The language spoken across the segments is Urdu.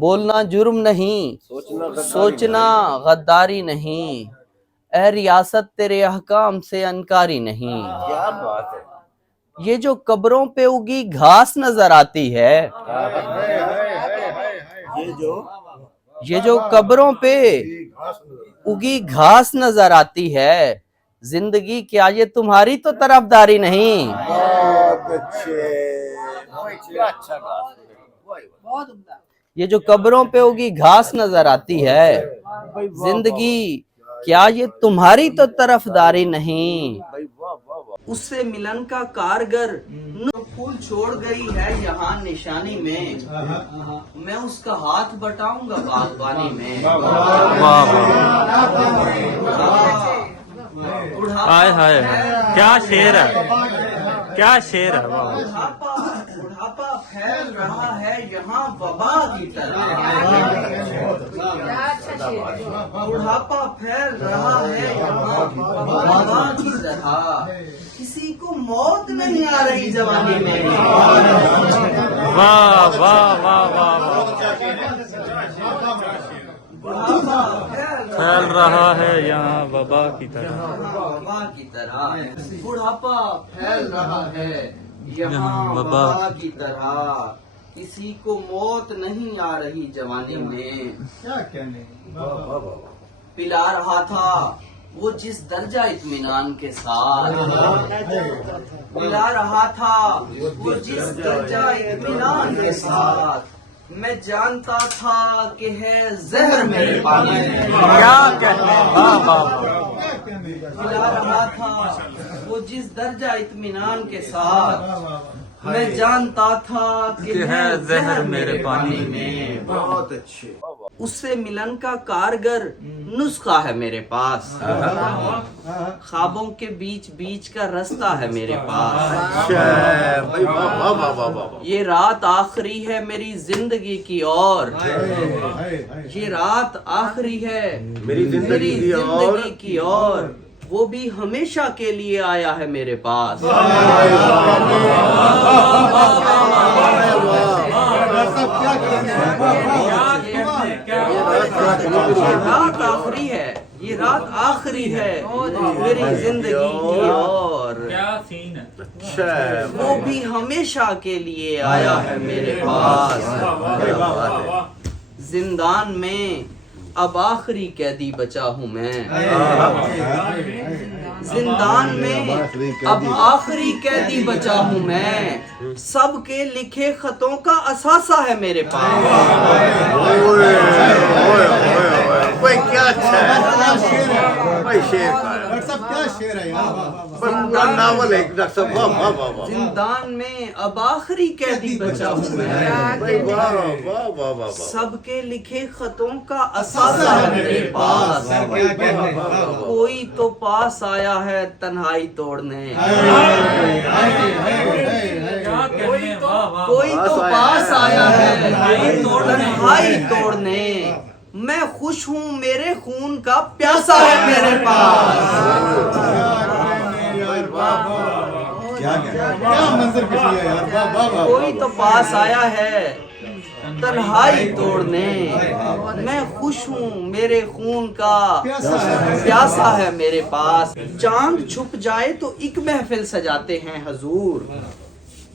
بولنا جرم نہیں، سوچنا غداری نہیں، اے ریاست تیرے احکام سے انکاری نہیں۔ کیا بات ہے۔ یہ جو قبروں پہ اگی گھاس نظر آتی ہے، یہ جو قبروں پہ اگی گھاس نظر آتی ہے، زندگی کیا یہ تمہاری تو طرفداری نہیں۔ بہت اچھے، کیا اچھا گاس۔ یہ جو قبروں پہ اگی گھاس نظر آتی ہے، زندگی کیا یہ تمہاری تو طرفداری نہیں۔ اس سے ملن کا کارگر پھول چھوڑ گئی ہے یہاں نشانی میں، میں اس کا ہاتھ بٹاؤں گا باغبانی میں۔ ہائے ہائے، کیا شعر ہے، کیا شعر ہے۔ بڑھاپا پھیل رہا ہے یہاں وبا کی طرح، بڑھاپا پھیل رہا ہے یہاں وبا کی طرح، کسی کو موت نہیں آ رہی جوانی میں۔ واہ واہ واہ واہ، بڑھاپا پھیل رہا ہے یہاں وبا کی طرح، وبا کی طرح، بڑھاپا پھیل رہا ہے یہاں وبا کی طرح، کسی کو موت نہیں آ رہی جوانی میں۔ پلا رہا تھا وہ جس درجہ اطمینان کے ساتھ، پلا رہا تھا وہ جس درجہ اطمینان کے ساتھ، میں جانتا تھا کہ ہے زہر میرے پانی میں۔ کیا کہتے ہیں، واہ واہ واہ۔ پلا رہا تھا وہ جس درجہ اطمینان کے ساتھ، میں جانتا تھا کہ ہے زہر میرے پانی میں۔ بہت اچھے۔ اس سے ملن کا کارگر نسخہ ہے میرے پاس، خوابوں کے بیچ بیچ کا رستہ ہے میرے پاس۔ یہ رات آخری ہے میری زندگی کی اور، یہ رات آخری ہے میری زندگی کی اور، وہ بھی ہمیشہ کے لیے آیا ہے میرے پاس۔ رات آخری ہے، یہ رات آخری ہے میری زندگی کی اور، کیا سین ہے۔ اچھا، وہ بھی ہمیشہ کے لیے آیا ہے میرے پاس۔ زندان میں اب آخری قیدی بچا ہوں میں، زندان میں اب آخری قیدی بچا ہوں میں، سب کے لکھے خطوں کا اثاثہ ہے میرے پاس۔ کیا اچھا ہے، شیر ہے پورا ناول ہے ڈاکٹر صاحب۔ واہ واہ واہ واہ، زندان میں اب آخری قیدی بچا ہوں میں، واہ واہ واہ واہ۔ سب کے لکھے خطوں کا اثاثہ ہے میرے پاس، کوئی تو پاس آیا ہے تنہائی توڑنے، کوئی تو پاس آیا ہے تنہائی توڑنے، میں خوش ہوں میرے خون کا پیاسا ہے میرے پاس۔ کوئی تو پاس آیا ہے تنہائی توڑنے، میں خوش ہوں میرے خون کا پیاسا ہے میرے پاس۔ چاند چھپ جائے تو ایک محفل سجاتے ہیں حضور،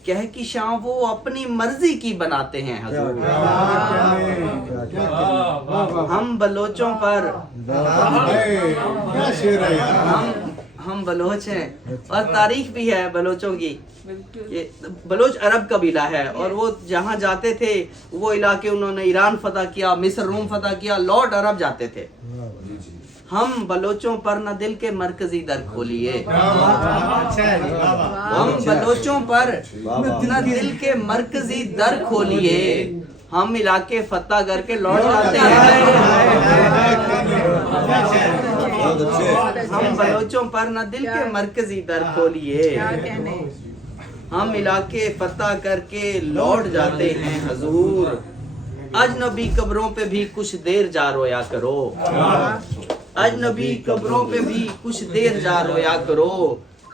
کہکشاں وہ اپنی مرضی کی بناتے ہیں حضور۔ ہم بلوچوں پر، ہم بلوچ ہیں اور تاریخ بھی ہے بلوچوں کی۔ یہ بلوچ عرب قبیلہ ہے اور وہ جہاں جاتے تھے وہ علاقے انہوں نے ایران فتح کیا، مصر روم فتح کیا، لوٹ عرب جاتے تھے۔ ہم بلوچوں پر نہ دل کے مرکزی در کھولیے، ہم بلوچوں پر نہ دل کے مرکزی در کھولیے، ہم علاقے فتح کر کے لوٹ جاتے ہیں۔ ہم بلوچوں پر نہ دل کے مرکزی در کھولیے، ہم علاقے فتح کر کے لوٹ جاتے ہیں حضور۔ اجنبی قبروں پہ بھی کچھ دیر جا رویا کرو، اجنبی قبروں پہ بھی کچھ دیر جا رویا کرو،